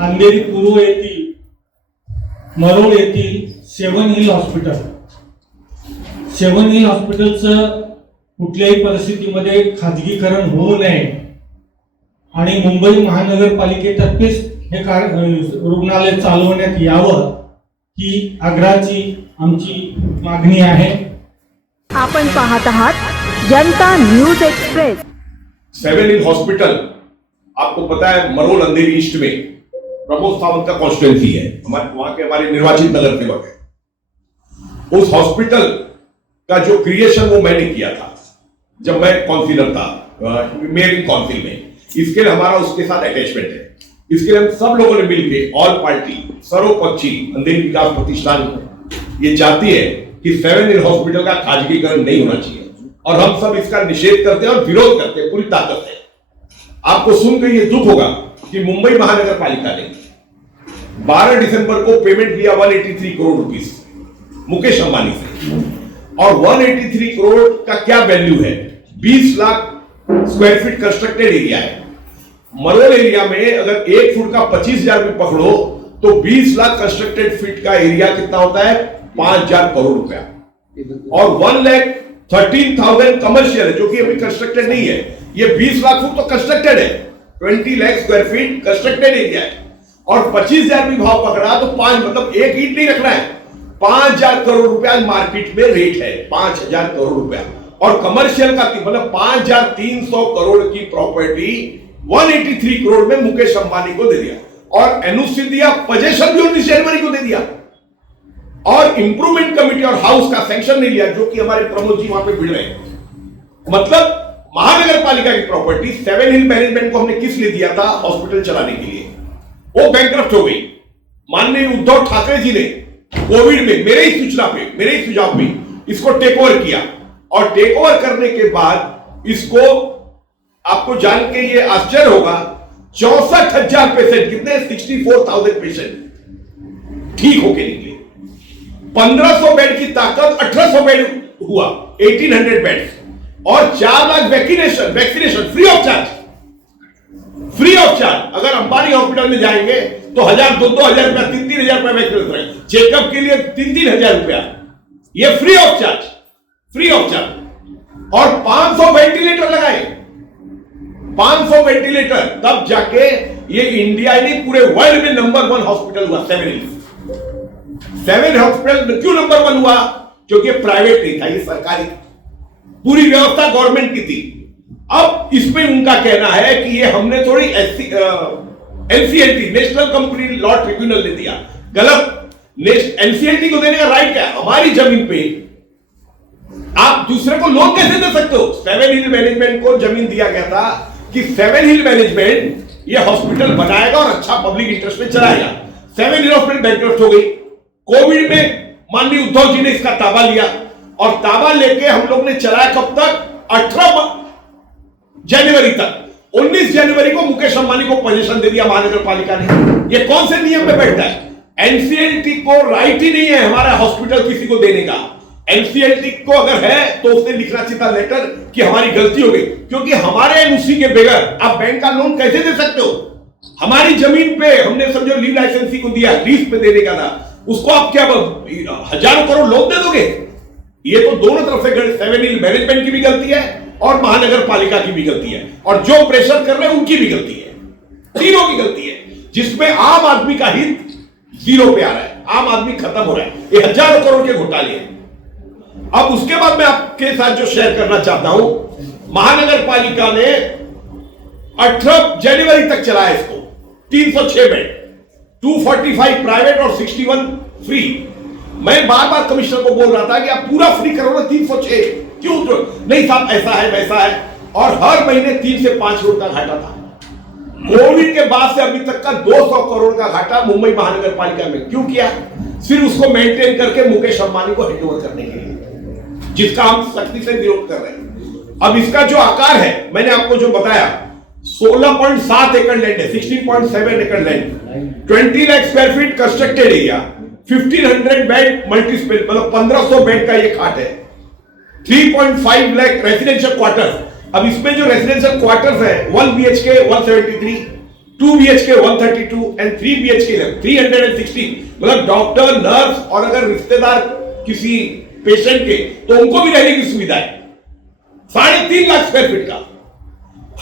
अंधेरी पूर्व येथील मरोळ येथील 7 हिल हॉस्पिटल हॉस्पिटलचं कुठल्याही परिस्थितीमध्ये खाजगीकरण होऊ नये आणि मुंबई महानगरपालिकेतर्फेच हे रुग्णालय चालवण्यात यावं ही आग्रहाची आमची मागणी आहे। आपण पाहत आहात जनता न्यूज एक्सप्रेस। 7 हिल हॉस्पिटल आपको पता है मरोल अंधेरी ईस्ट में प्रमोद सावंत का कॉन्स्टिट्यूएंसी है, वहां के हमारे निर्वाचित नगर सेवक है। उस हॉस्पिटल का जो क्रिएशन वो मैंने किया था जब मैं काउंसिलर था, मेयर इन काउंसिल में। इसके लिए हमारा उसके साथ अटैचमेंट है। इसके लिए हम सब लोगों ने मिलकर ऑल पार्टी सर्वपक्षी अंधेरी विकास प्रतिष्ठान ये चाहती है कि 7 हिल हॉस्पिटल का खाजगीकरण नहीं होना चाहिए और हम सब इसका निषेध करते हैं और विरोध करते हैं पूरी ताकत से। आपको सुनकर ये दुख होगा कि मुंबई महानगर पालिका ने 12 दिसंबर को पेमेंट लिया 183 करोड़ रुपीस मुकेश अंबानी से, और 183 करोड़ का क्या वैल्यू है? 20 lakh square feet constructed area है। मरोल एरिया में अगर 1 फुट का 25,000 भी पकड़ो तो 20 लाख कंस्ट्रक्टेड फीट का एरिया कितना होता है? 5,000 करोड़ रुपया। और 1,13,000 कमर्शियल है जो कि अभी कंस्ट्रक्टेड नहीं है। ये 20 लाख फुट तो कंस्ट्रक्टेड है, 20 lakh square feet constructed area है, और 25,000 भी भाव पकड़ा तो 5 मतलब एक ईंट नहीं रखना है, 5,000 करोड़ रुपया मार्केट में रेट है, 5,000 करोड़ रुपया। और कमर्शियल का मतलब 5,300 करोड़ की प्रॉपर्टी 183 करोड़ में मुकेश अंबानी को दे दिया, और एनओसी दिया, पोजेशन भी 19 जनवरी को दे दिया, और इंप्रूवमेंट कमेटी और हाउस का सैंक्शन नहीं लिया जो कि हमारे प्रमोद जी वहां पे भिड़ रहे हैं। मतलब महानगर पालिका की प्रॉपर्टी 7 हिल मैनेजमेंट को हमने किस लिए दिया था? हॉस्पिटल चलाने के लिए। वो बैंकरप्ट हो गई। माननीय उद्धव ठाकरे जी ने कोविड में मेरे ही सूचना पे, मेरे ही सुझाव पे इसको टेक ओवर किया, और टेक ओवर करने के बाद इसको आपको जान के ये आश्चर्य होगा 64,000 पेशेंट, कितने 64,000 पेशेंट ठीक होके निकले। 1500 बेड की ताकत 1800 बेड हुआ, 1800 बेड्स, और 4 lakh vaccination free of charge. अगर अंबानी हॉस्पिटल में जाएंगे तो 1,000, 2,000 रुपया, 3,000 रुपया वैक्सीनेशन, चेकअप के लिए 3,000 रुपया, ये फ्री ऑफ चार्ज। और 500 वेंटिलेटर लगाए, 500 वेंटिलेटर, तब जाके ये इंडिया नहीं पूरे वर्ल्ड में नंबर 1 हॉस्पिटल हुआ 7 हिल हॉस्पिटल। क्यों नंबर 1 हुआ? क्योंकि प्राइवेट नहीं था, ये सरकारी, पूरी व्यवस्था गवर्नमेंट की थी। अब इसमें उनका कहना है कि ये हमने थोड़ी NCLT national company law tribunal ने दिया, गलत। एनसीएलटी को देने का राइट क्या है? हमारी जमीन पे आप दूसरे को लोन कैसे दे सकते हो? 7 हिल मैनेजमेंट को जमीन दिया गया था कि 7 हिल मैनेजमेंट ये हॉस्पिटल बनाएगा और अच्छा पब्लिक इंटरेस्ट में चलाएगा। 7 हिल हॉस्पिटल बैंकरप्ट हो गई। कोविड में माननीय उद्धव जी ने इसका ताबा लिया, और ताबा लेके हम लोग ने चलाया कब तक? 18 जनवरी तक। 19 जनवरी को मुकेश अंबानी को पोजीशन दे दिया महानगर पालिका ने। ये कौन से नियम में बैठता है? एनसीएलटी को राइट ही नहीं है हमारा हॉस्पिटल किसी को देने का। एनसीएलटी को अगर है तो उसने लिखना चाहिए था लेटर कि हमारी गलती हो गई, क्योंकि हमारे एनओसी के बगैर आप बैंक का लोन कैसे दे सकते हो? हमारी जमीन पे हमने समझो लीव लाइसेंसी को दिया, लीज पे देने का था, उसको आप क्या हजारों करोड़ लोन दे दोगे? ये तो दोनों तरफ से 7 हिल मैनेजमेंट की भी गलती है और महानगर पालिका की भी गलती है, और जो प्रेशर कर रहे हैं उनकी भी गलती है, तीनों की गलती है, जिसमें आम आदमी का हित 0 पे आ रहा है, आम आदमी खत्म हो रहा है। ये हजारों करोड़ के घोटाले हैं। अब उसके बाद मैं आपके साथ जो शेयर करना चाहता हूं, महानगर पालिका ने 18 जनवरी तक चलाया इसको, 306 बेड, 245 प्राइवेट और 61 फ्री। मैं बार बार कमिश्नर को बोल रहा था कि आप पूरा फ्री करो ना, 306 क्यों? नहीं साहब, ऐसा है वैसा है, और हर महीने 3 से 5 करोड़ का घाटा था। कोविड के बाद से अभी तक का 200 करोड़ का घाटा मुंबई महानगर पालिका में। क्यों किया? सिर्फ उसको मेंटेन करके मुकेश अंबानी को हैंडओवर करने के लिए, जिसका हम सख्ती से विरोध कर रहे हैं। अब इसका जो आकार है, मैंने आपको जो बताया, 16.7 एकड़ लैंड है, 16.7 एकड़ land, 20 lakh square feet constructed area, 1500 bed multi space, मतलब 1500 बेड का ये खाट है, 3.5 लाख रेजिडेंशियल क्वार्टर। अब इसमें जो रेजिडेंशियल क्वार्टर्स है 1 BHK 173, 2 BHK 132 and 3 BHK 316, मतलब डॉक्टर, नर्स और अगर रिश्तेदार किसी पेशेंट के तो उनको भी रहने की सुविधा है। 3.5 लाख स्क्वायर फीट का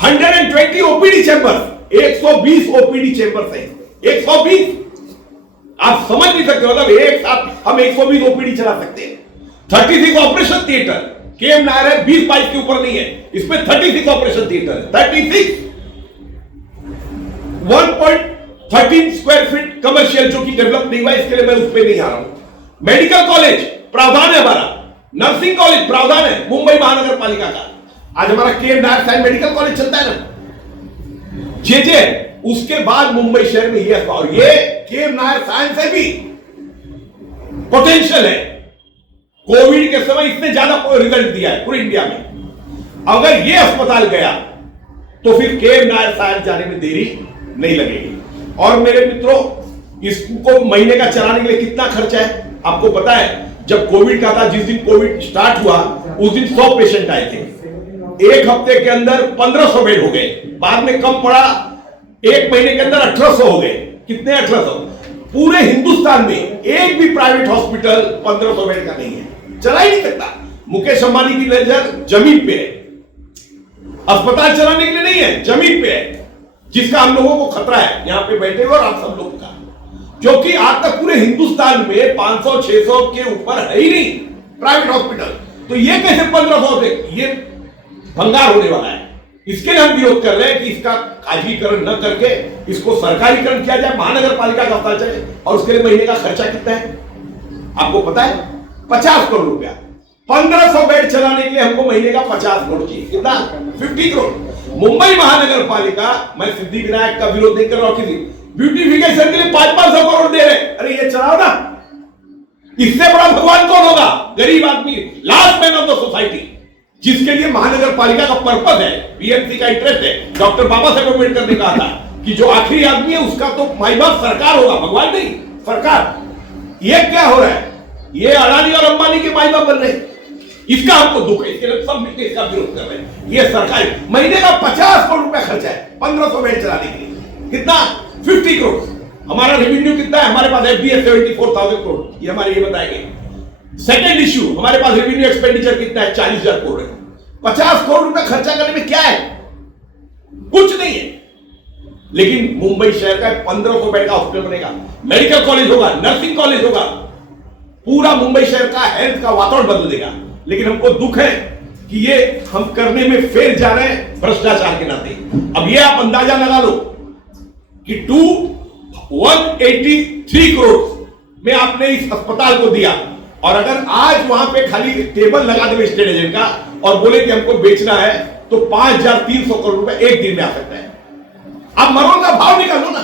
120 ओपीडी चैम्बर, 120 ओपीडी चैम्बर है। 120 आप समझ नहीं सकते, मतलब एक साथ हम 120 ओपीडी चला सकते हैं। 36 ऑपरेशन थिएटर, केएम नायर है 20-22 के ऊपर नहीं है, इसमें 36 ऑपरेशन थिएटर है। 36 1.13 स्क्वायर फीट कमर्शियल जो कि डेवलप नहीं हुआ, इसके लिए मैं उस पर नहीं आ रहा हूं। मेडिकल कॉलेज प्रावधान है हमारा, नर्सिंग कॉलेज प्रावधान है मुंबई महानगर पालिका का। आज हमारा KM Nair science medical college चलता है ना, जे उसके बाद मुंबई शहर में ये, और ये केएम नायर साइंस है भी पोटेंशियल है। कोविड के समय इसने ज्यादा रिजल्ट दिया है पूरे इंडिया में। अगर ये अस्पताल गया तो फिर केएम नायर साइंस जाने में देरी नहीं लगेगी। और मेरे मित्रों, इसको महीने का चलाने के लिए कितना खर्चा है आपको पता है? जब कोविड का था, जिस दिन कोविड स्टार्ट हुआ उस दिन 100 पेशेंट आए थे, एक हफ्ते के अंदर 1500 बेड हो गए, बाद में कम पड़ा, एक महीने के अंदर 1800 हो गए। कितने 1800? पूरे हिंदुस्तान में एक भी प्राइवेट हॉस्पिटल 1500 बेड का नहीं है, चला ही नहीं सकता। मुकेश अंबानी की नजर जमीन पे है, अस्पताल चलाने के लिए नहीं है, जमीन पे है, जिसका हम लोगों को खतरा है यहाँ पे बैठे हुए और आप सब लोग का, क्योंकि आज तक पूरे हिंदुस्तान में 500-600 के ऊपर है ही नहीं प्राइवेट हॉस्पिटल। तो ये कैसे 1500 से, ये भंगार होने वाला है। इसके लिए हम विरोध कर रहे हैं कि इसका खाजगीकरण न करके इसको सरकारीकरण किया जाए, महानगर पालिका का अस्पताल चले। और उसके लिए महीने का खर्चा कितना है आपको पता है? 50 करोड़ रुपया। 1500 बेड चलाने के लिए हमको महीने का 50 करोड़ चाहिए। कितना? 50 करोड़। मुंबई महानगर पालिका, मैं सिद्धि विनायक का विरोध नहीं कर रहा हूं, किसी ब्यूटिफिकेशन के लिए 500-500 करोड़ दे रहे। अरे ये चलाओ ना, इससे बड़ा भगवान कौन होगा? गरीब आदमी, last man of the society, जिसके लिए महानगर पालिका का पर्पस है, बीएमसी का इंटरेस्ट है। डॉक्टर बाबा साहेब अम्बेडकर ने कहा था कि जो आखिरी आदमी है उसका तो माई बाप सरकार होगा, भगवान नहीं, सरकार। ये क्या हो रहा है? ये अडानी और अंबानी के माई बाप बन रहे हैं। इसका हमको दुख है, इसके लिए सब मिलकर इसका विरोध कर रहे हैं। ये सरकारी महीने का 50 करोड़ रुपया खर्चा है 1500 बेड चलाने के लिए। कितना? 50 करोड़। हमारा रेवेन्यू कितना है? हमारे पास एफडीए 74,000 करोड़, ये हमारे ये बताएंगे। सेकेंड इश्यू, हमारे पास रेवेन्यू एक्सपेंडिचर कितना है? 40,000 करोड़ है। 50 करोड़ रुपया खर्चा करने में क्या है? कुछ नहीं है। लेकिन मुंबई शहर का 1500 बेड का हॉस्पिटल बनेगा, मेडिकल कॉलेज होगा, नर्सिंग कॉलेज होगा, पूरा मुंबई शहर का हेल्थ का वातावरण बदल देगा। लेकिन हमको दुख है कि ये हम करने में फेल जा रहे हैं भ्रष्टाचार के नाते। अब ये आप अंदाजा लगा लो कि 183 करोड़ में आपने इस अस्पताल को दिया, और अगर आज वहां पे खाली टेबल लगा देवे स्टेट एजेंट का और बोले कि हमको बेचना है, तो 5,300 करोड़ रुपए एक दिन में आ सकता है। आप मरोड़ का भाव निकालो ना।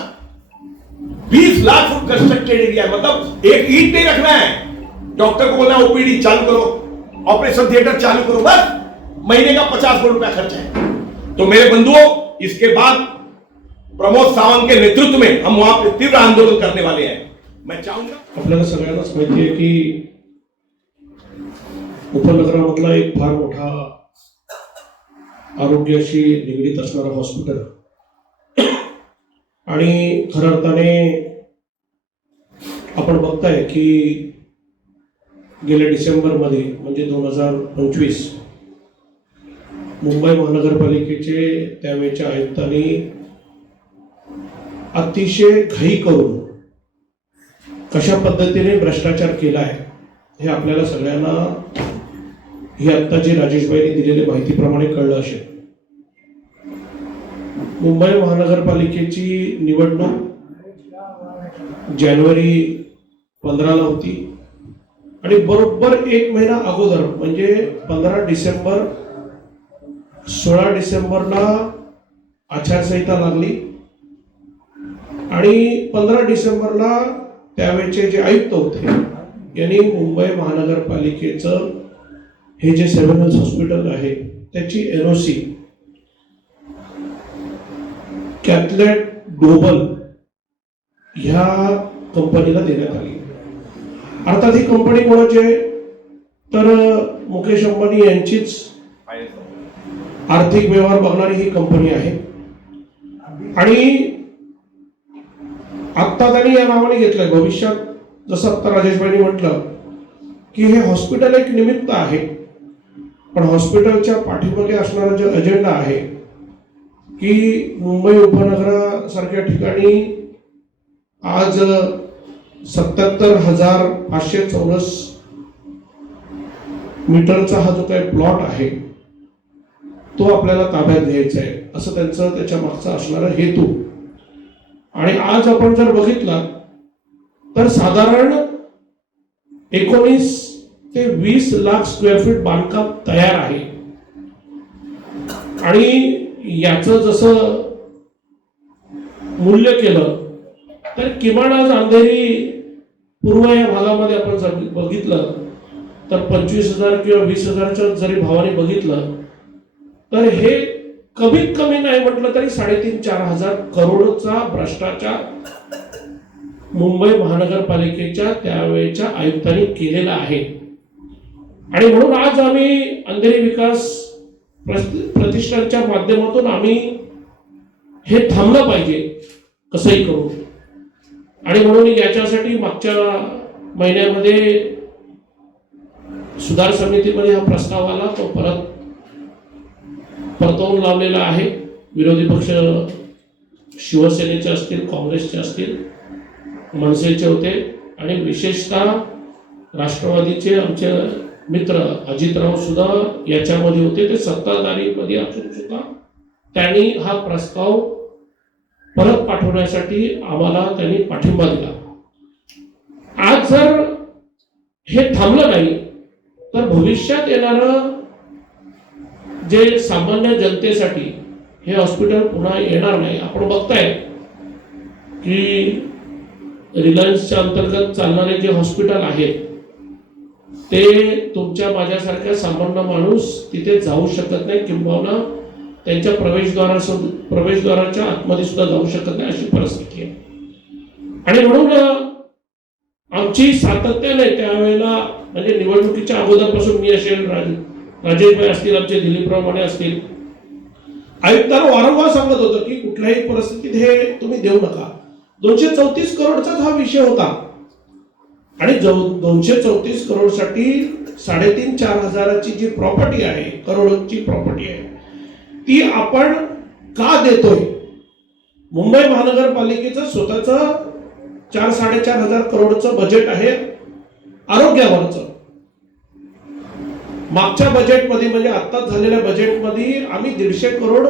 20 लाख फुट कंस्ट्रक्टेड एरिया, मतलब एक ईंट नहीं रखना है। डॉक्टर को बोलना ओपीडी चालू करो, ऑपरेशन थिएटर चालू करो, बस महीने का 50 करोड़ रुपया खर्चा है। तो मेरे बंधुओं, इसके बाद प्रमोद सावंत के नेतृत्व में हम वहां पे तीव्र आंदोलन करने वाले हैं। मैं चाहूंगा, आपल्याला सगळ्यांनाच माहिती आहे की उपनगरामधला एक फार मोठा आरोग्याशी निगडीत असणारा हॉस्पिटल, आणि खऱ्या अर्थाने आपण बघताय की गेल्या डिसेंबरमध्ये म्हणजे 2025 मुंबई महानगरपालिकेचे त्यावेळच्या आयुक्तांनी अतिशय घाई करून कशा पद्धतीने भ्रष्टाचार केला आहे हे आपल्याला सगळ्यांना ही आत्ता जे राजेशभाईंनी दिलेल्या माहितीप्रमाणे कळलं असेल। मुंबई महानगरपालिकेची निवडणूक जानेवारी 15 ला होती आणि बरोबर एक महिना अगोदर म्हणजे 15 डिसेंबर 16 डिसेंबरला आचारसंहिता लागली आणि 15 डिसेंबरला त्यावेळचे जे आयुक्त होते यांनी मुंबई महानगरपालिकेचं हे जे सर्व्हेलन्स हॉस्पिटल आहे त्याची एनओसी कॅथलेट ग्लोबल ह्या कंपनीला देण्यात आली। अर्थात ही कंपनी कोणाची आहे तर मुकेश अंबानी यांचीच आर्थिक व्यवहार बघणारी ही कंपनी आहे आणि आत्ता त्यांनी या नावाने घेतलंय, भविष्यात जसं आत्ता राजेशबाईंनी म्हटलं की हे हॉस्पिटल एक निमित्त आहे, पण हॉस्पिटलच्या पाठीमागे असणारा जो अजेंडा आहे की मुंबई उपनगरासारख्या ठिकाणी आज 77,500 चौरस मीटरचा हा जो काही प्लॉट आहे तो आपल्याला ताब्यात घ्यायचा आहे, असं त्यांचं त्याच्या मागचा असणारा हेतू. आणि आज आपण जर बघितलं तर साधारण 19 ते 20 लाख स्क्वेअर फीट बांधकाम तयार आहे. आणि याचं जसं मूल्य केलं तर किमान आज अंधेरी पूर्व या भागामध्ये आपण जर बघितलं तर 25,000 किंवा 20,000च्या जरी भावाने बघितलं तर हे कमीत कमी नाही म्हटलं तरी 3,500-4 हजार करोडचा भ्रष्टाचार मुंबई महानगरपालिकेच्या त्यावेळेच्या आयुक्तांनी केलेला आहे. आणि म्हणून आज आम्ही अंधेरी विकास प्रतिष्ठानच्या माध्यमातून आम्ही हे थांबलं पाहिजे कसंही करू. आणि म्हणून याच्यासाठी मागच्या महिन्यामध्ये सुधार समितीमध्ये हा प्रस्ताव आला, तो परतवून लावलेला आहे. विरोधी पक्ष शिवसेनेचे असतील, काँग्रेसचे असतील, मनसेचे होते आणि विशेषतः राष्ट्रवादीचे आमचे मित्र अजितराव सुद्धा याच्यामध्ये होते. ते सत्ताधारीमध्ये असून सुद्धा त्यांनी हा प्रस्ताव परत पाठवण्यासाठी आम्हाला त्यांनी पाठिंबा दिला. आज जर हे थांबलं नाही तर भविष्यात येणारं जे सामान्य जनतेसाठी हे हॉस्पिटल पुन्हा येणार नाही. आपण बघताय की रिलायन्सच्या अंतर्गत चालणारे जे हॉस्पिटल आहेत ते तुमच्या माझ्यासारख्या सामान्य माणूस तिथे जाऊ शकत नाही, किंबहुना त्यांच्या प्रवेशद्वाराच्या आतमध्ये सुद्धा जाऊ शकत नाही अशी परिस्थिती आहे. आणि म्हणून आमची सातत्याने त्यावेळेला म्हणजे निवडणुकीच्या अगोदरपासून मी असेल, राजेशभाई असतील, आमचे दिलीपराव माने असतील, आयुक्तांना वारंवार सांगत होतं की कुठल्याही परिस्थितीत हे तुम्ही देऊ नका. 234 करोडचाच हा विषय होता. आणि 234 करोडसाठी 3,500-4 हजाराची जी प्रॉपर्टी आहे, करोडची प्रॉपर्टी आहे, ती आपण का देतोय? मुंबई महानगरपालिकेचं स्वतःचं 4-4.5 हजार करोडचं बजेट आहे आरोग्यावरचं. मागच्या बजेटमध्ये म्हणजे आत्ताच झालेल्या बजेटमध्ये आम्ही 150 करोड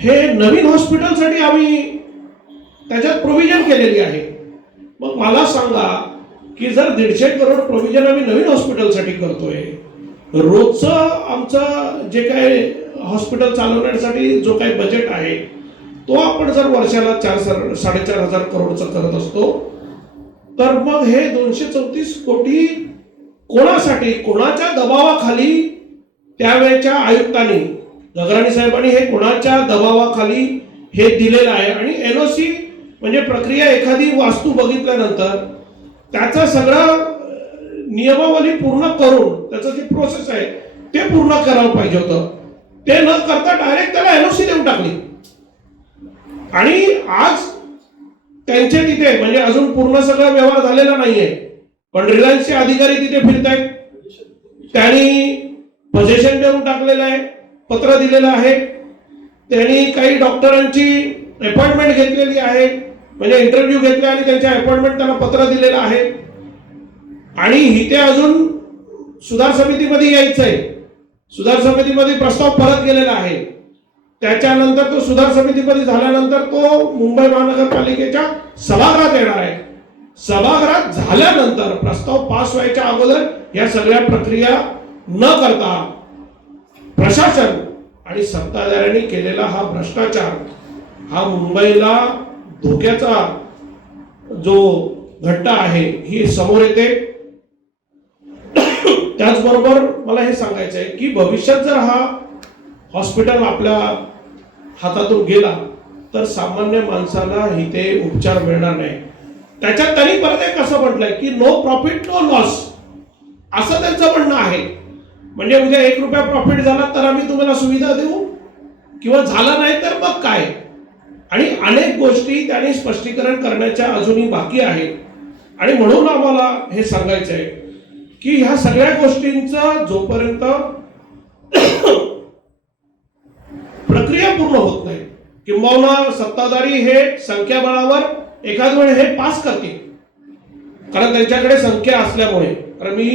हे नवीन हॉस्पिटलसाठी आम्ही त्याच्यात प्रोव्हिजन केलेली आहे. मग मला सांगा की जर 150 करोड प्रोव्हिजन आम्ही नवीन हॉस्पिटलसाठी करतोय, रोजचं आमचं जे काय हॉस्पिटल चालवण्यासाठी जो काही बजेट आहे तो आपण जर वर्षाला 4-4.5 हजार करोडचा करत असतो, तर मग हे 234 कोटी कोणासाठी, कोणाच्या दबावाखाली त्यावेळेच्या आयुक्तांनी, गगराणी साहेबांनी हे कोणाच्या दबावाखाली हे दिलेलं आहे? आणि एनओसी म्हणजे प्रक्रिया, एखादी वास्तू बघितल्यानंतर त्याचं सगळं नियमावली पूर्ण करून त्याचं जे प्रोसेस आहे ते पूर्ण करावं पाहिजे होतं. ते न करता डायरेक्ट त्याला एनओसी देऊन टाकली. आणि आज त्यांचे तिथे म्हणजे अजून पूर्ण सगळा व्यवहार झालेला नाहीये, पण रिलायन्सचे अधिकारी तिथे फिरतायत. त्यांनी पोझिशन देऊन टाकलेलं आहे, पत्र दिलेलं आहे. त्यांनी काही डॉक्टरांची अपॉइंटमेंट घेतलेली आहे, म्हणजे इंटरव्ह्यू घेतले आणि त्यांच्या अपॉइंटमेंट त्यांना पत्र दिलेलं आहे. आणि इथे अजून सुधार समितीमध्ये यायचं आहे. सुधार समितीमध्ये प्रस्ताव परत गेलेला आहे. त्याच्यानंतर तो सुधार समितीमध्ये झाल्यानंतर तो मुंबई महानगरपालिकेच्या सभागृहात येणार आहे. सभागृहात झाल्यानंतर प्रस्ताव पास व्हायच्या अगोदर या सगळ्या प्रक्रिया न करता प्रशासन आणि सत्ताधाऱ्यांनी केलेला हा भ्रष्टाचार, हा मुंबईला धोक्याचा जो घटना आहे ही समोर येते. त्याचबरोबर मला हे सांगायचं आहे की भविष्यात जर हा हॉस्पिटल आपल्या हातातून गेला तर सामान्य माणसाला इथे उपचार मिळणार नाही. त्याच्यात त्यांनी परत एक असं म्हटलंय की नो प्रॉफिट नो लॉस, असं त्यांचं म्हणणं आहे. म्हणजे उद्या 1 रुपया प्रॉफिट झाला तर आम्ही तुम्हाला सुविधा देऊ, किंवा झाला नाही तर मग काय. आणि अनेक गोष्टी त्यांनी स्पष्टीकरण करण्याच्या अजूनही बाकी आहे. आणि म्हणून आम्हाला हे सांगायचं आहे की ह्या सगळ्या गोष्टींचं जोपर्यंत प्रक्रिया पूर्ण होत नाही, किंबहुना सत्ताधारी हे संख्याबळावर एखाद वेळ हे पास करतील, कारण त्यांच्याकडे संख्या असल्यामुळे. कारण मी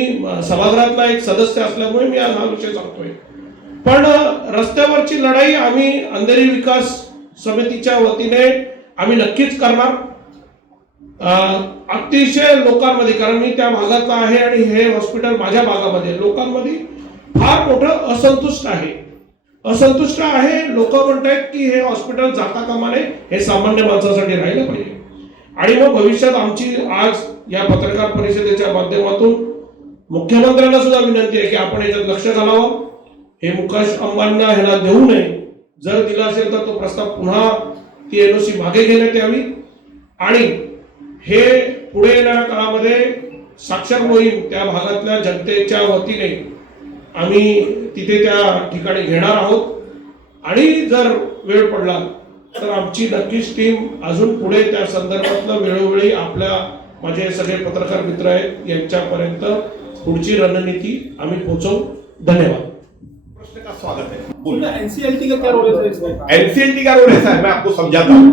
सभागृहातला एक सदस्य असल्यामुळे मी आज हा विषय सांगतोय. पण रस्त्यावरची लढाई आम्ही अंधेरी विकास समितीच्या वतीने आम्ही नक्कीच करणार. अतिशय लोकांमध्ये, कारण मी त्या भागातला आहे आणि हे हॉस्पिटल माझ्या भागामध्ये, लोकांमध्ये फार मोठं असंतुष्ट आहे. लोक म्हणतात की हे हॉस्पिटल जाता कामा नये, हे सामान्य माणसासाठी राहिलं पाहिजे. आणि मग भविष्यात आमची आज या पत्रकार परिषदेच्या माध्यमातून मुख्यमंत्र्यांना सुद्धा विनंती आहे की आपण याच्यात लक्ष घालावं. हे मुकेश अंबानींना ह्याला देऊ नये. जर दिला असेल तर तो प्रस्ताव पुन्हा ती एनओसी मागे घेण्यात यावी आणि हे पुढे येणाऱ्या काळामध्ये साक्षर मोहीम त्या भागातल्या जनतेच्या वतीने आम्ही तिथे त्या ठिकाणी घेणार आहोत. आणि जर वेळ पडला तर आमची नक्कीच टीम अजून पुढे त्या संदर्भातलं वेळोवेळी माझे सगळे पत्रकार मित्र आहेत यांच्यापर्यंत पुढची रणनीती आम्ही पोहोचवू. धन्यवाद. प्रश्न का स्वागत है. एनसीएलटी का क्या रोल है इसमें? एनसीएलटी का रोल ऐसा है, मैं आपको समझाता हूं.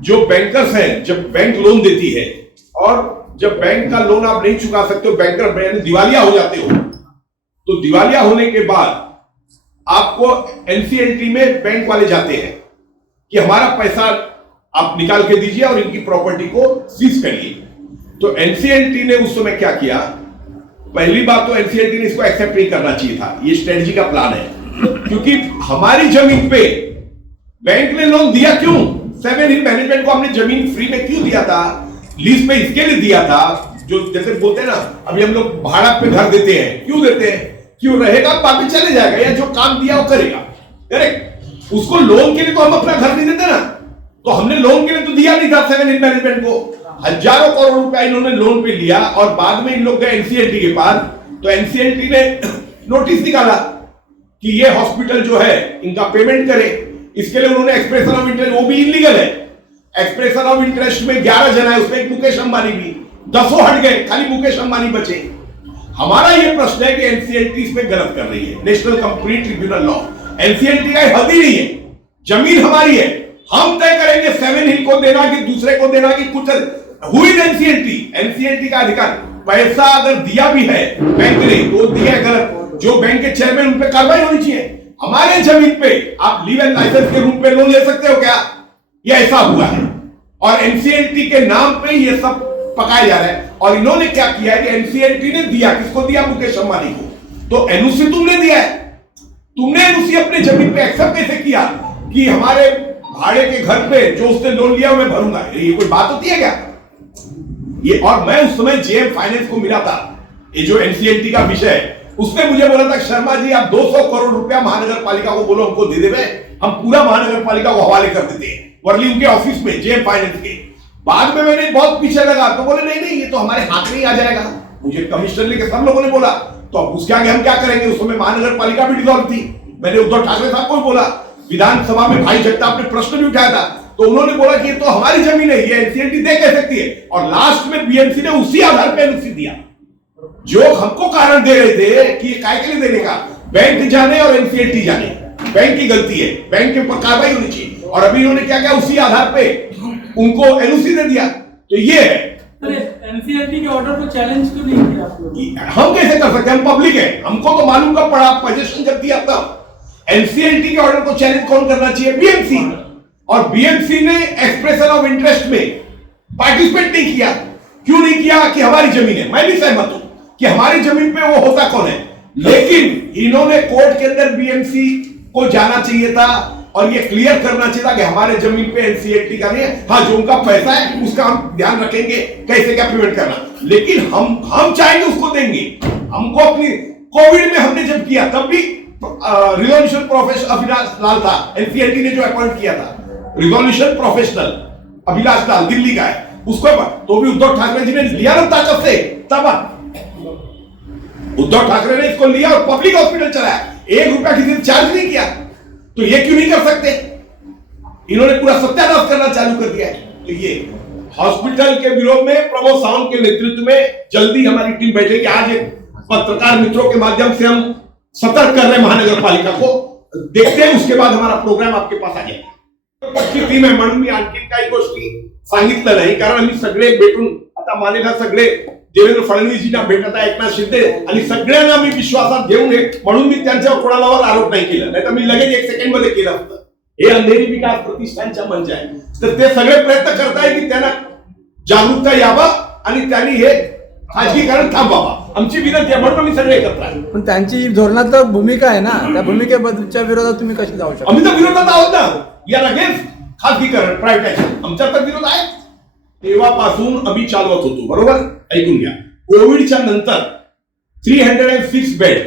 जो बैंकर्स हैं, जब बैंक लोन देती है और जब बैंक का लोन आप नहीं चुका सकते हो, बैंकर यानी दिवालिया हो जाते हो, तो दिवालिया होने के बाद आपको एनसीएलटी में बैंक वाले जाते हैं कि हमारा पैसा आप निकाल के दीजिए और इनकी प्रॉपर्टी को सीज करिए. तो एनसीएलटी ने उस समय क्या किया, पहली बात तो एनसीएलटी ने इसको एक्सेप्ट नहीं करना चाहिए था. ये स्ट्रेटजी का प्लान है, क्योंकि हमारी जमीन पे बैंक ने लोन दिया क्यों? 7 हिल मैनेजमेंट को हमने जमीन फ्री में क्यों दिया था? लीज पे इसके लिए दिया था, जो जैसे बोलते हैं ना, अभी हम लोग भाड़ा पे घर देते हैं, क्यों देते हैं? क्यों रहेगा, बाद में चले जाएगा, या जो काम दिया वो करेगा. करेक्ट. उसको लोन के लिए तो हम अपना घर नहीं देते ना, तो हमने लोन के लिए तो दिया नहीं था 7 हिल मैनेजमेंट को. हजारों करोड़ रुपया इन्होंने लोन पे लिया और बाद में इन लोग गए एनसीएलटी के पास, तो एनसीएलटी ने नोटिस निकाला कि ये हॉस्पिटल जो है इनका पेमेंट करे. इसके लिए उन्होंने एक्सप्रेशन ऑफ इंटरेस्ट, वो भी इलीगल है. एक्सप्रेशन ऑफ इंटरेस्ट में 11 जन है, उसमें एक मुकेश अंबानी भी, 10 हट गए, खाली मुकेश अंबानी बचे. हमारा ये प्रश्न है कि एनसीएलटी इसमें गलत कर रही है. National complete tribunal law, NCLT का हद ही नहीं है. जमीन हमारी है, हम तय करेंगे 7 हिल को देना कि दूसरे को देना कि कुछ. हुई एनसीएलटी, एनसीएलटी का अधिकार. पैसा अगर दिया भी है बैंक ने तो दिया है गलत. जो बैंक के चेयरमैन उन पर कार्रवाई होनी चाहिए. हमारे जमीन पे आप लीव एंड लाइसेंस के रूप में लोन ले सकते हो क्या? ये ऐसा हुआ है और एनसीएलटी के नाम पे ये सब पकाया जा रहा है. और इन्होंने क्या किया है कि एनसीएलटी ने दिया, किसको दिया? मुकेश अंबानी को. तो एनओसी तुमने दिया है, तुमने एनओसी अपने जमीन पे एक्सेप्ट कैसे किया कि हमारे भाड़े के घर पे जो उसने लोन लिया मैं भरूंगा? ये कोई बात होती है क्या? ये, और मैं उस समय जेएम फाइनेंस को मिला था, ये जो एनसीएलटी का विषय है, उसने मुझे बोला था शर्मा जी आप 200 करोड़ रुपया महानगर पालिका को बोलो हमको दे देवे, हम पूरा महानगर पालिका को हवाले कर देते हैं वर्ली उनके ऑफिस में जेएम फाइनेंस के. बाद में मैंने बहुत पीछे लगा तो बोले नहीं ये तो हमारे हाथ में ही आ जाएगा. मुझे कमिश्नर लेके सब लोगों ने बोला, तो अब उसके आगे हम क्या करेंगे? उस समय महानगर पालिका भी डिसॉल्व थी. मैंने उद्धव ठाकरे साहब को बोला, विधानसभा में भाई जगताप ने प्रश्न भी उठाया था, तो उन्होंने बोला कि ये तो हमारी जमीन है, ये एनसीएलटी दे कह सकती है. और लास्ट में बीएमसी ने उसी आधार पर एनओसी दिया. जो हमको कारण दे रहे थे कि ये काय के लिए देने का, बैंक जाने और एनसीएलटी जाने, बैंक की गलती है, बैंक के ऊपर कार्रवाई होनी चाहिए. और अभी इन्होंने क्या किया, उसी आधार पे उनको एनओसी दे दिया. तो ये है. एनसीएलटी के ऑर्डर को चैलेंज क्यों नहीं किया आप लोग? हम कैसे कर सकते हैं? हम पब्लिक है, हमको तो मालूम कब पड़ा, पोजीशन जब दिया तब. एनसीएलटी के ऑर्डर को चैलेंज कौन करना चाहिए? बीएमसी. और बीएमसी ने एक्सप्रेशन ऑफ इंटरेस्ट में पार्टिसिपेट नहीं किया. क्यों नहीं किया? कि हमारी जमीन है. मैं भी सहमत हूं कि हमारी जमीन पे वो होता कौन है, लेकिन इन्होंने कोर्ट के अंदर बीएमसी को जाना चाहिए था और ये क्लियर करना चाहिए था कि हमारे जमीन पे एनसीएलटी का नहीं है. हाँ, जो उनका पैसा है उसका हम ध्यान रखेंगे कैसे क्या पेमेंट करना, लेकिन हम चाहेंगे उसको देंगे. हमको अपनी कोविड में हमने जब किया तब भी रिजोल्यूशन प्रोफेशनल अभिलाष लाल था, एनसीएलटी ने जो अपॉइंट किया था रिजोल्यूशन प्रोफेशनल अभिलाष लाल, दिल्ली का है, उसको तो भी उद्धव ठाकरे जी ने लिया ना ताकत से. तब उद्धव ठाकरे ने इसको लिया और पब्लिक हॉस्पिटल चलाया, 1 रुपया किसी ने चार्ज नहीं किया. तो ये क्यों नहीं कर सकते? इन्होंने पूरा सत्यानाश करना चालू कर दिया है। तो ये हॉस्पिटल के विरोध में प्रमोद सावंत के नेतृत्व में जल्दी हमारी टीम बैठेगी। आज एक पत्रकार मित्रों के माध्यम से हम सतर्क कर रहे हैं महानगर पालिका को, देखते हैं उसके बाद हमारा प्रोग्राम आपके पास आ जाएगा। पक्षी टीम आहे म्हणून मी आणखी काही गोष्टी सांगितलं नाही, कारण आम्ही सगळे भेटून आता मानेला सगळे देवेंद्र फडणवीसजींना भेटत आहे, एकनाथ शिंदे आणि सगळ्यांना मी विश्वासात घेऊन म्हणून मी त्यांच्यावर कोणावर आरोप नाही केला, नाही तर मी लगेच 1 सेकंड मध्ये केलं असतं। हे अंधेरी विकास प्रतिष्ठानच्या मंच आहे, तर ते सगळे प्रयत्न करताय की त्यांना जागरूकता यावं आणि त्यांनी हे खाजगीकरण थांबवावं। आमची विनंती आहे, म्हणून आम्ही सगळे एकत्र आहे। पण त्यांची धोरणात्मक भूमिका आहे ना, त्या भूमिकेच्या विरोधात तुम्ही कशी जाऊ शकता? आम्ही तर विरोधात आहोत ना, या लगेच खाजगीकरण प्रायव्हेटायझेशन आमचा तर विरोध आहे। तेव्हापासून आम्ही चालवत होतो, बरोबर? ऐकून घ्या, कोविडच्या नंतर 306 बेड,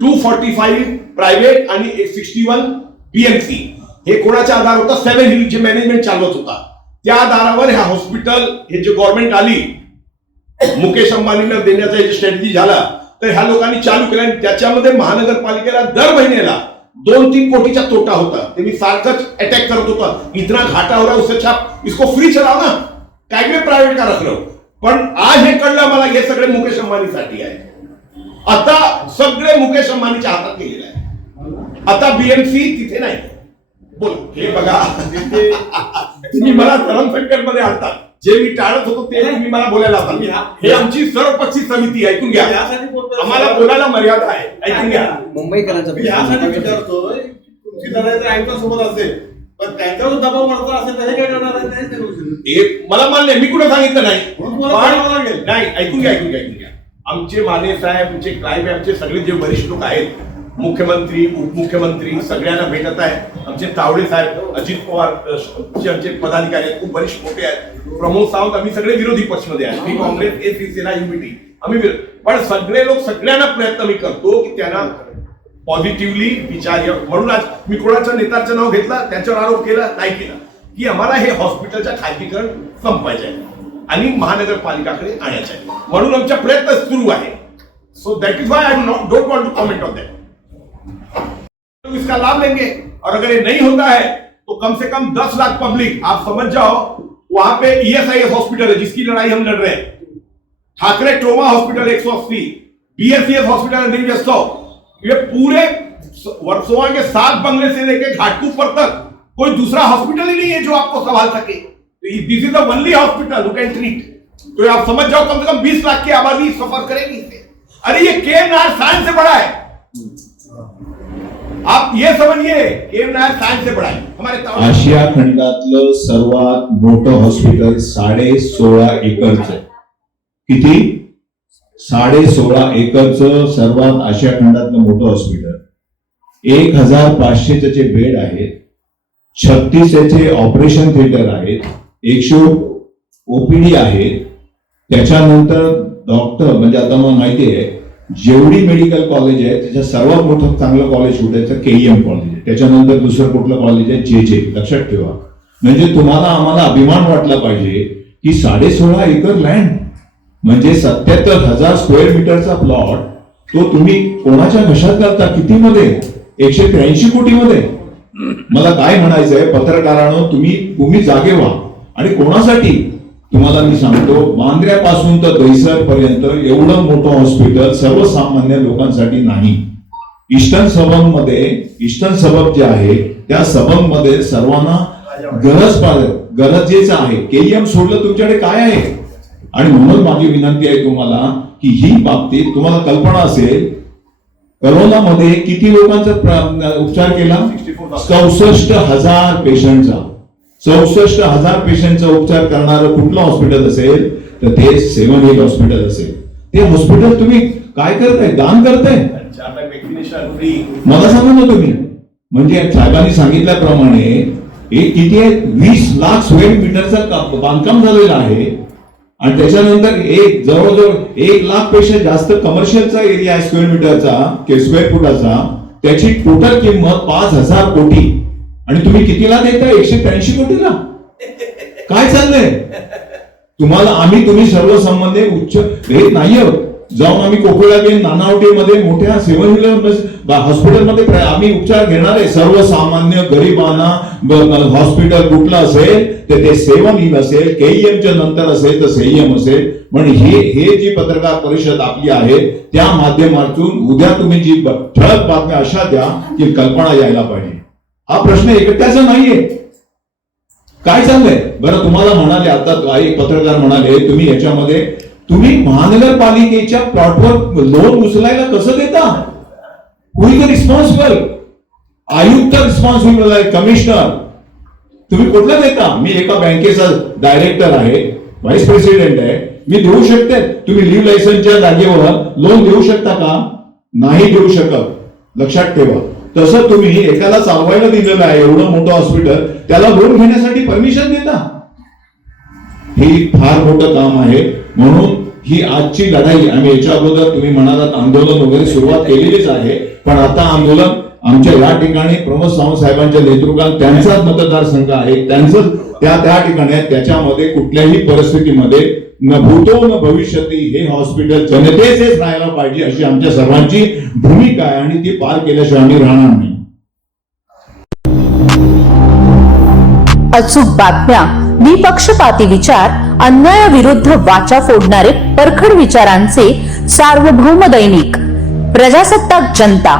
245 प्रायव्हेट आणि 61 बीएमसी, हे कोणाच्या आधार होता? 7 हिल जे मॅनेजमेंट चालवत होता, त्या आधारावर ह्या हॉस्पिटल हे जे गव्हर्नमेंट आली मुकेश अंबानींना देण्याचा जे स्ट्रॅटेजी झाला, तर ह्या लोकांनी चालू केला आणि त्याच्यामध्ये महानगरपालिकेला दर महिन्याला 2-3 कोटीचा तोटा होता। ते मी सारखंच अटॅक करत होता, इतना घाटा हो रहा है, उससे अच्छा इसको फ्री चलाओ ना, काय में प्रायव्हेट का रख रहे हो। पण आज हे कळलं मला, हे सगळे मुकेश अंबानीसाठी आहे। आता सगळे मुकेश अंबानीच्या हातात गेलेलं आहे, आता बीएमसी तिथे नाही। बोल, हे बघा तुम्ही मला धर्मसंकट मध्ये आणता, जे मी टाळत होतो ते तुम्ही मला बोलायला लावता। हे आमची सर्वपक्षी समिती, ऐकून घ्या, आम्हाला बोलायला मर्यादा आहे, ऐकून घ्या। मुंबईकरांचा यासाठी विचारतोय, तुमची लढाई तर आमच्या सोबत असेल, पण त्यांच्यावर दबाव बनवता असेल तर हे काय करणार आहे? ते करू शकतो। हे मला मान्य आहे, मी कुठं सांगितलं नाही, म्हणून तुम्हाला करावं लागेल। नाही, ऐकून घ्या, ऐकून घ्या, ऐकून घ्या। आमचे माने साहेब, आमचे क्लाइंट, आमचे सगळे जे वरिष्ठ लोक आहेत, मुख्यमंत्री, उपमुख्यमंत्री, सगळ्यांना भेटत आहे। आमचे तावडे साहेब, अजित पवार जे आमचे पदाधिकारी आहेत, खूप वरिष्ठ मोठे आहेत, प्रमोद सावंत, आम्ही सगळे विरोधी पक्षमध्ये आहेत, मी काँग्रेस, शिवसेना, युनिटी, आम्ही पण सगळे लोक, सगळ्यांना प्रयत्न मी करतो की त्यांना पॉझिटिव्हली विचार, म्हणून आज मी कोणाच्या नेत्याचं नाव घेतलं, त्याच्यावर आरोप केला नाही केला, की आम्हाला हे हॉस्पिटलच्या खाजगीकरण संपवायचे आहे आणि महानगरपालिकाकडे आणायचे आहे, म्हणून आमचा प्रयत्न सुरू आहे। So that is why I don't want to comment on that. तो इसका लाभ लेंगे, और अगर ये नहीं होता है तो कम से कम 10 लाख पब्लिक, आप समझ जाओ, वहां पे ईएसआईएस हॉस्पिटल है जिसकी लड़ाई हम लड़ रहे हैं, Thackeray trauma hospital 180, BSCS hospital Andheri में 100, ये पूरे वर्सोवा के 7 बंगले से लेकर घाटकुपर तक कोई दूसरा हॉस्पिटल ही नहीं है जो आपको संभाल सके। This is the only hospital who can treat. तो आप समझ जाओ, कम से कम 20 लाख की आबादी सफर करेगी इससे। अरे ये केएम नायर साइंस से बड़ा है, आप ये समझिए, केएम नायर साइंस से बड़ा है। हमारे आशिया खंडातलं सर्वात मोठं हॉस्पिटल 16.5 एकरचं, किती? 16.5 एकरचं सर्वात आशिया खंडातलं मोठं हॉस्पिटल, 1500 त्याचे बेड आहेत, 36 त्याचे ऑपरेशन थिएटर आहेत, 100 ओपीडी आहेत, त्याच्यानंतर डॉक्टर, म्हणजे आता मला माहिती आहे जेवढी मेडिकल कॉलेज आहे त्याच्या सर्वात मोठं चांगलं कॉलेज कुठे आहे तर केईएम कॉलेज आहे, त्याच्यानंतर दुसरं कुठलं कॉलेज आहे जे लक्षात ठेवा। म्हणजे तुम्हाला आम्हाला अभिमान वाटला पाहिजे की 16.5 एकर लँड म्हणजे 77,000 स्क्वेअर मीटरचा प्लॉट, तो तुम्ही कोणाच्या घशात घालता? किती मध्ये? 183 कोटी मध्ये। मला काय म्हणायचंय, पत्रकारांनो, तुम्ही जागे व्हा। आणि कोणासाठी तुम्हाला मी सांगतो, मांद्र्यापासून तर दहिसर पर्यंत एवढं मोठं हॉस्पिटल सर्वसामान्य लोकांसाठी नाही। ईस्टर्न सबब जे आहे त्या सबब मध्ये सर्वांना गरजेचं आहे। केईएम सोडलं तुमच्याकडे काय आहे? आणि म्हणून माझी विनंती आहे तुम्हाला की ही बाबतीत तुम्हाला कल्पना असेल, करोनामध्ये किती लोकांचा उपचार केला? 64,000 पेशंटचा। 64,000 पेशंटचा उपचार करणारं कुठलं हॉस्पिटल असेल तर ते 7 हिल हॉस्पिटल असेल। ते हॉस्पिटल तुम्ही काय करताय? दान करताय? मला सांगा ना तुम्ही। म्हणजे साहेबांनी सांगितल्याप्रमाणे एक किती आहे? 20 लाख स्क्वेअर मीटरचं बांधकाम झालेलं आहे आणि त्याच्यानंतर जवळजवळ 1 लाख पेक्षा जास्त कमर्शियलचा एरिया आहे स्क्वेअर मीटरचा, स्क्वेअर फुटाचा, त्याची टोटल किंमत 5,000 कोटी आणि तुम्ही कितीला देताय? 183 कोटीला। काय चाललंय तुम्हाला? तुम्ही सर्वसामान्य उच्च देत नाही आहोत, जाऊन आम्ही कोकिळाबेन नानावटीमध्ये मोठ्या 7 हॉस्पिटलमध्ये आम्ही उपचार घेणार आहे. सर्वसामान्य गरिबांना हॉस्पिटल कुठलं असेल तर ते 7 असेल, केईएमच्या नंतर असेल तर सेईएम असेल. पण हे जी पत्रकार परिषद आपली आहे त्या माध्यमातून उद्या तुम्ही जी ठळक बातम्या अशा द्या की कल्पना यायला पाहिजे. हा प्रश्न एकट्याचा नाहीये. काय चाललंय बरं? तुम्हाला म्हणाले आता एक पत्रकार म्हणाले तुम्ही महानगरपालिकेच्या प्लॉटवर लोन उचलायला कसं देता? हु इज रिस्पॉन्सिबल? आयुक्त रिस्पॉन्सिबल आहे, कमिशनर. तुम्ही कुठलं देता? मी एका बँकेचा डायरेक्टर आहे, व्हाईस प्रेसिडेंट आहे, मी देऊ शकते. तुम्ही लिव्ह लायसन्सच्या जागेवर लोन देऊ शकता का? नाही देऊ शकत. लक्षात ठेवा. तसं तुम्ही एकाला चालवायला दिलेलं आहे एवढं मोठं हॉस्पिटल, त्याला लोन घेण्यासाठी परमिशन देता? ही फार मोठं काम आहे. म्हणून ही आजची लढाई आम्ही याच्या अगोदर तुम्ही म्हणालात आंदोलन वगैरे सुरुवात केलेलीच आहे. पण आता आंदोलन आमच्या या ठिकाणी प्रमोद सावंत साहेबांच्या नेतृत्वात त्यांचाच मतदारसंघ आहे, त्यांचं त्या ठिकाणी आहे. त्याच्यामध्ये कुठल्याही परिस्थितीमध्ये न भूतो न भविष्यती हे हॉस्पिटल जनतेचेच राहायला पाहिजे अशी आमच्या सर्वांची भूमिका आहे आणि ती पार केल्याशिवाय आम्ही राहणार नाही. अचूक बातम्या, निपक्षपाती विचार, अन्यायाविरुद्ध वाचा फोडणारे परखड विचारांचे सार्वभौम दैनिक प्रजासत्ताक जनता.